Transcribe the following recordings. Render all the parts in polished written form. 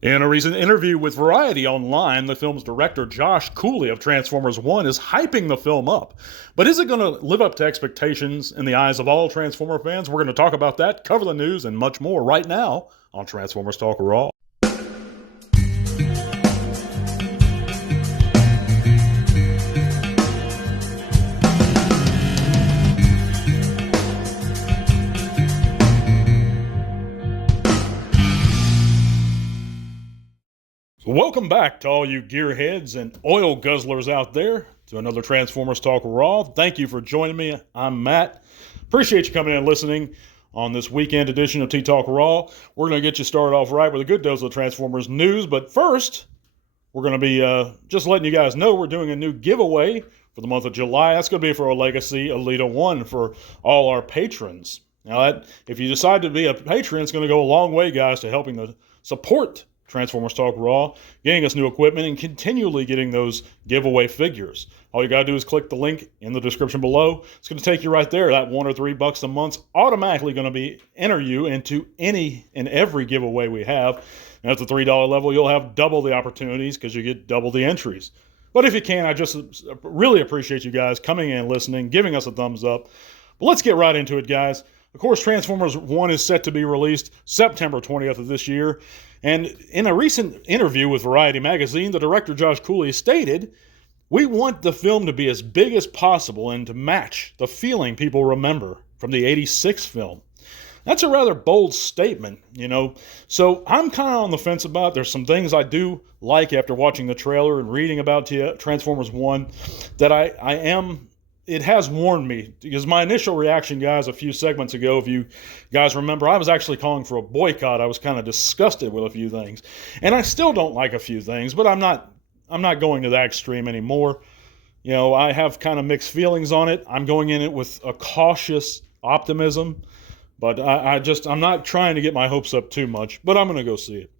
In a recent interview with Variety Online, the film's director Josh Cooley of Transformers 1 is hyping the film up. But is it going to live up to expectations in the eyes of all Transformer fans? We're going to talk about that, cover the news, and much more right now on Transformers Talk Raw. Welcome back to all you gearheads and oil guzzlers out there to another Transformers Talk Raw. Thank you for joining me. I'm Matt. Appreciate you coming in and listening on this weekend edition of T-Talk Raw. We're going to get you started off right with a good dose of Transformers news. But first, we're going to be just letting you guys know we're doing a new giveaway for the month of July. That's going to be for a Legacy Alita 1 for all our patrons. Now, if you decide to be a patron, it's going to go a long way, guys, to helping to support Transformers Talk Raw, getting us new equipment, and continually getting those giveaway figures. All you got to do is click the link in the description below. It's going to take you right there. That $1 or $3 a month's automatically going to enter you into any and every giveaway we have. And at the $3 level, you'll have double the opportunities because you get double the entries. But if you can, I just really appreciate you guys coming in, listening, giving us a thumbs up. But let's get right into it, guys. Of course, Transformers 1 is set to be released September 20th of this year. And in a recent interview with Variety magazine, the director Josh Cooley stated, "We want the film to be as big as possible and to match the feeling people remember from the 86 film." That's a rather bold statement, So I'm kind of on the fence about it. There's some things I do like after watching the trailer and reading about Transformers 1 that it has warned me, because my initial reaction, guys, a few segments ago, if you guys remember, I was actually calling for a boycott. I was kind of disgusted with a few things. And I still don't like a few things, but I'm not going to that extreme anymore. I have kind of mixed feelings on it. I'm going in it with a cautious optimism, but I'm not trying to get my hopes up too much, but I'm going to go see it.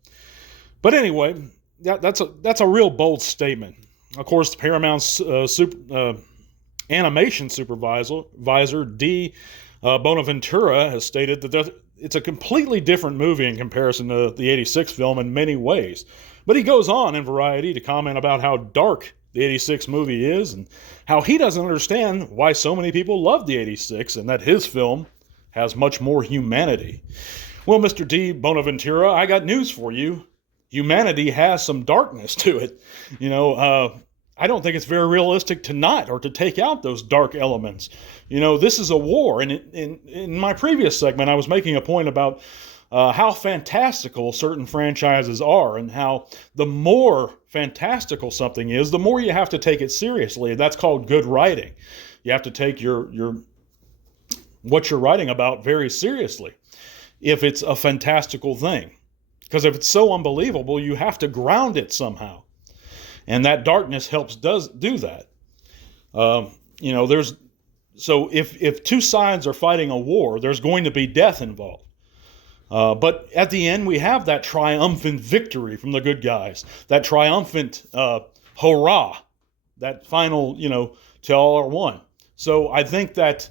But anyway, that's a real bold statement. Of course, Paramount's animation supervisor D. Bonaventura has stated that it's a completely different movie in comparison to the 86 film in many ways. But he goes on in Variety to comment about how dark the 86 movie is and how he doesn't understand why so many people love the 86 and that his film has much more humanity. Well, Mr. D. Bonaventura, I got news for you. Humanity has some darkness to it. I don't think it's very realistic to take out those dark elements. This is a war. And in my previous segment, I was making a point about how fantastical certain franchises are and how the more fantastical something is, the more you have to take it seriously. That's called good writing. You have to take what you're writing about very seriously if it's a fantastical thing. Because if it's so unbelievable, you have to ground it somehow. And that darkness helps do that. So if two sides are fighting a war, there's going to be death involved. But at the end, we have that triumphant victory from the good guys, that triumphant hurrah, that final, till all are one. So I think that,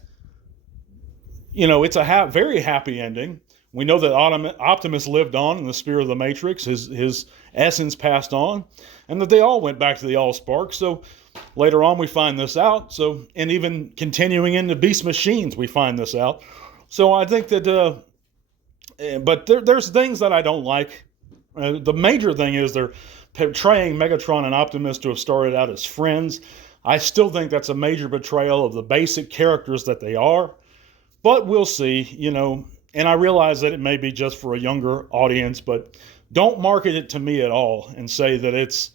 it's a very happy ending. We know that Optimus lived on in the sphere of the Matrix. His essence passed on, and that they all went back to the Allspark. So later on, we find this out. And even continuing into Beast Machines, we find this out. So I think that, but there's things that I don't like. The major thing is they're portraying Megatron and Optimus to have started out as friends. I still think that's a major betrayal of the basic characters that they are. But we'll see, And I realize that it may be just for a younger audience, but don't market it to me at all and say that it's,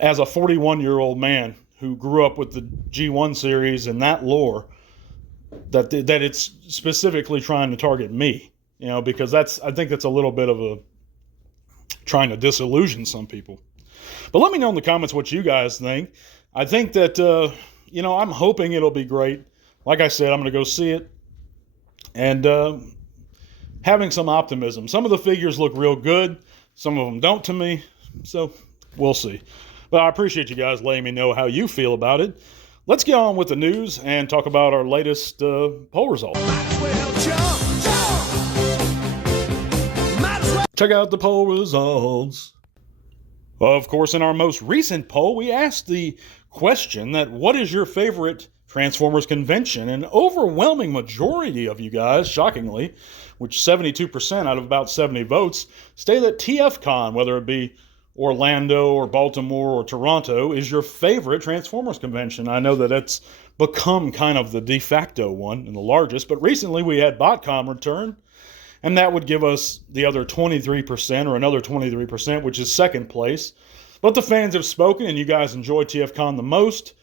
as a 41-year-old man who grew up with the G1 series and that lore, that it's specifically trying to target me, because I think that's a little bit of trying to disillusion some people. But let me know in the comments what you guys think. I think that, I'm hoping it'll be great. Like I said, I'm going to go see it. And having some optimism. Some of the figures look real good. Some of them don't to me. So we'll see. But I appreciate you guys letting me know how you feel about it. Let's get on with the news and talk about our latest poll results. Check out the poll results. Of course, in our most recent poll, we asked the question that what is your favorite Transformers convention? An overwhelming majority of you guys, shockingly, which 72% out of about 70 votes, say that TFCon, whether it be Orlando or Baltimore or Toronto, is your favorite Transformers convention. I know that it's become kind of the de facto one and the largest, but recently we had BotCon return, and that would give us the other 23% or another 23%, which is second place. But the fans have spoken, and you guys enjoy TFCon the most.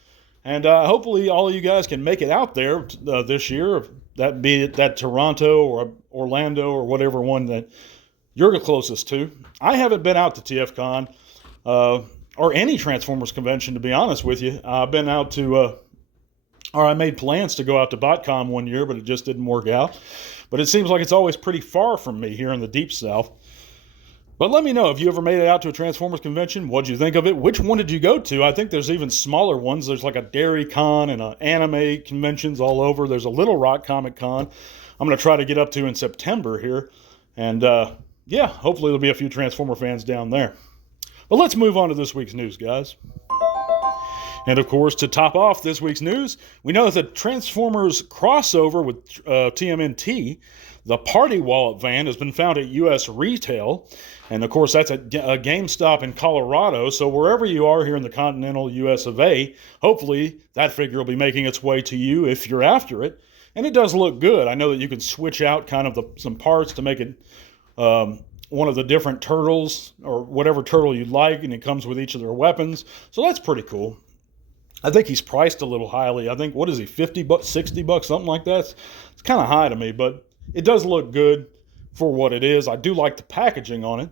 And hopefully all of you guys can make it out there this year, that be it that Toronto or Orlando or whatever one that you're the closest to. I haven't been out to TFCon or any Transformers convention, to be honest with you. I've been out to, or I made plans to go out to BotCon one year, but it just didn't work out. But it seems like it's always pretty far from me here in the Deep South. But let me know, if you ever made it out to a Transformers convention, what'd you think of it? Which one did you go to? I think there's even smaller ones. There's like a Dairy Con and anime conventions all over. There's a Little Rock Comic Con I'm going to try to get up to in September here. And yeah, hopefully there'll be a few Transformer fans down there. But let's move on to this week's news, guys. And of course, to top off this week's news, we know that Transformers crossover with TMNT, the Party Wallet van, has been found at U.S. retail. And of course, that's at a GameStop in Colorado. So wherever you are here in the continental U.S. of A., hopefully that figure will be making its way to you if you're after it. And it does look good. I know that you can switch out kind of some parts to make it one of the different turtles or whatever turtle you like, and it comes with each of their weapons. So that's pretty cool. I think he's priced a little highly. I think, what is he, $50, $60, something like that? It's kind of high to me, but it does look good for what it is. I do like the packaging on it.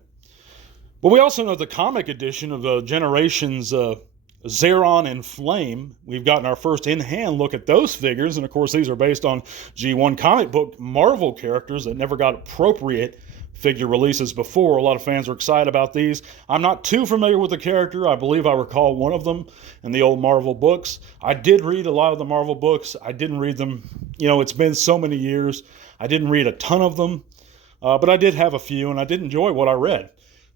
But we also know the comic edition of the Generations Zeron and Flame. We've gotten our first in-hand look at those figures, and of course these are based on G1 comic book Marvel characters that never got appropriate figure releases before. A lot of fans are excited about these. I'm not too familiar with the character. I believe I recall one of them in the old Marvel books. I did read a lot of the Marvel books. I didn't read them, it's been so many years. I didn't read a ton of them, but I did have a few, and I did enjoy what I read.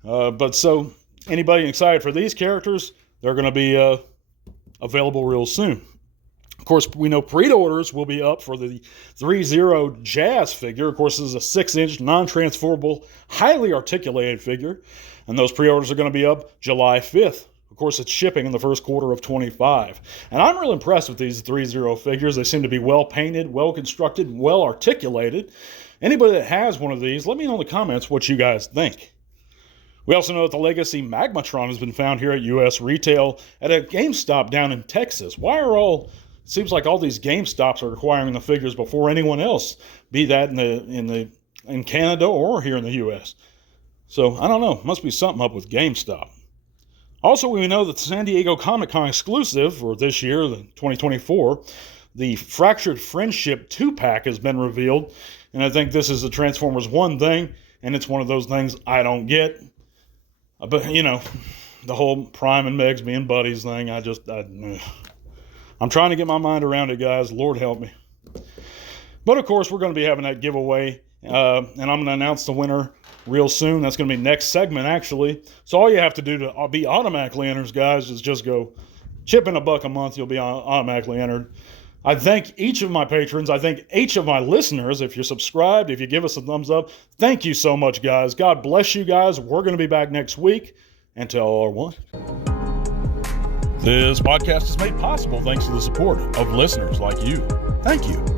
But so anybody excited for these characters, they're going to be available real soon. Of course, we know pre-orders will be up for the 3-0 Jazz figure. Of course, this is a 6-inch, non-transferable, highly articulated figure. And those pre-orders are going to be up July 5th. Of course, it's shipping in the first quarter of 25. And I'm real impressed with these 3-0 figures. They seem to be well-painted, well-constructed, well-articulated. Anybody that has one of these, let me know in the comments what you guys think. We also know that the Legacy Magmatron has been found here at U.S. retail at a GameStop down in Texas. Seems like all these GameStops are acquiring the figures before anyone else, be that in Canada or here in the U.S. So, I don't know. Must be something up with GameStop. Also, we know that the San Diego Comic-Con exclusive for this year, the 2024, the Fractured Friendship 2-pack has been revealed. And I think this is the Transformers 1 thing, and it's one of those things I don't get. But, the whole Prime and Megs being buddies thing, I'm trying to get my mind around it, guys. Lord help me. But, of course, we're going to be having that giveaway, and I'm going to announce the winner real soon. That's going to be next segment, actually. So all you have to do to be automatically entered, guys, is just go chip in $1 a month. You'll be automatically entered. I thank each of my patrons. I thank each of my listeners. If you're subscribed, if you give us a thumbs up, thank you so much, guys. God bless you guys. We're going to be back next week. Until all are one. This podcast is made possible thanks to the support of listeners like you. Thank you.